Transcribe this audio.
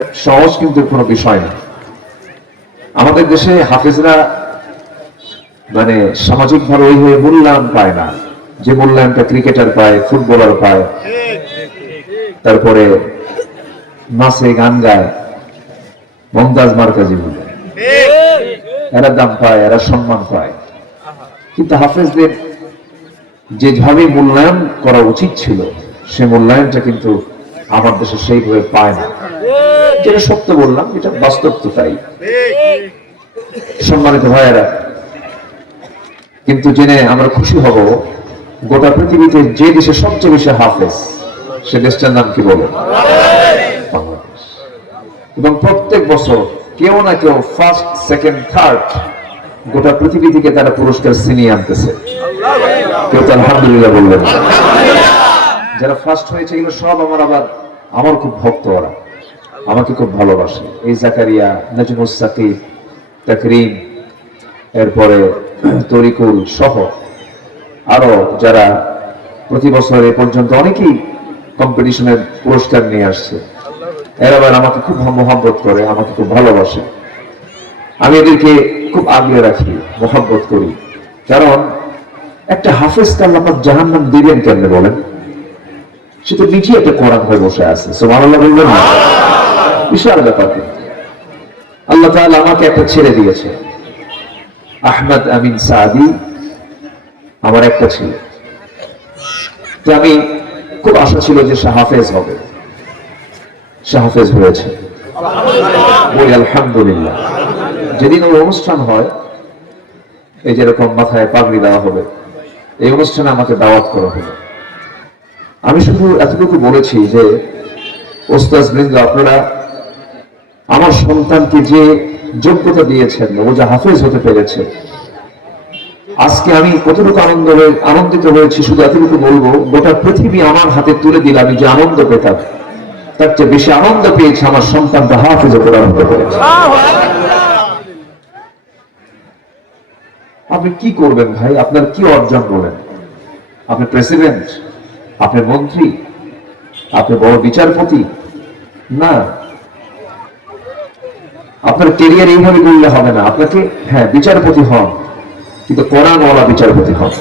সহজ কিন্তু কোনো বিষয় না। আমাদের দেশে হাফেজরা মানে সামাজিকভাবে ওইভাবে মূল্যায়ন পায় না, যে মূল্যায়নটা ক্রিকেটার পায়, ফুটবলার পায়, তারপরে নাচে গান গায়, মমতাজ মার্কাজি বলে এরা দাম পায়, এরা সম্মান পায়। কিন্তু হাফেজদের যেভাবে মূল্যায়ন করা উচিত ছিল সে মূল্যায়নটা কিন্তু আমার দেশে সেইভাবে পায় না। যেটা সত্য বললাম, এটা বাস্তব তো তাই। সম্মানিত ভাইয়েরা, কিন্তু জেনে আমরা খুশি হব, গোটা পৃথিবীতে যে দেশে সবচেয়ে বেশি হাফেজ সে দেশটার নাম কি বলে? বাংলাদেশ। এবং প্রত্যেক বছর কেউ না কেউ ফার্স্ট, সেকেন্ড, থার্ড গোটা পৃথিবী থেকে তারা পুরস্কার ছিনিয়ে আনতেছে। কেউ তো আলহামদুলিল্লাহ বললেন। যারা ফার্স্ট হয়েছে এগুলো সব আমার খুব ভক্ত, ওরা আমাকে খুব ভালোবাসে। এই জাকারিয়া, নাজমুস সাকিব, তাকরিম, এরপরে তরিকুল সহ আরো যারা প্রতি বছর এ পর্যন্ত অনেকেই কম্পিটিশনের পুরস্কার নিয়ে আসছে, এরা আবার আমাকে খুব মহব্বত করে, আমাকে খুব ভালোবাসে। আমি এদেরকে খুব আগলে রাখি, মহব্বত করি। কারণ একটা হাফেজকে আল্লাহ পাক জাহান্নাম দিবেন কেমনে বলেন? সে তো নিজে একটা কোরআন হয়ে বসে আছে। সুবহানাল্লাহ বলবেন না? বিশাল ব্যাপার। আল্লাহ তাআলা আমাকে একটা ছেড়ে দিয়েছে, আহমদ আমিন সাদি, আমার একটা ছিল। তো আমি খুব আশা ছিল যে সে হাফেজ হবে, সে হাফেজ হয়েছে, বলি আলহামদুলিল্লাহ। যেদিন ওই অনুষ্ঠান হয়, এই যেরকম মাথায় পাগড়ি দেওয়া হবে, এই অনুষ্ঠানে আমাকে দাওয়াত করা হলো। আমি শুধু এতটুকু বলেছি যে ওস্তাদ বৃন্দ, আপনারা আমার সন্তানকে যে যোগ্যতা দিয়েছেন, ও যে হাফেজ হতে পেরেছে, আজকে আমি কতটুকু আনন্দিত হয়েছি শুধু এতটুকু বলবো, গোটা পৃথিবী আমার হাতে তুলে দিলে আমি যে আনন্দ পেতাম, তার চেয়ে বেশি আনন্দ পেয়েছে আমার সন্তানটা হাফেজ কোরআন হতে পেরেছে। আপনি কি করবেন ভাই? আপনার কি অর্জন বলেন? আপনি প্রেসিডেন্ট, আপনি মন্ত্রী, আপনি বড় বিচারপতি না। আপনার ক্যারিয়ার এইভাবে করলে হবে না। আপনাকে হ্যাঁ বিচারপতি হন, কিন্তু কোরআনওয়ালা বিচারপতি হন।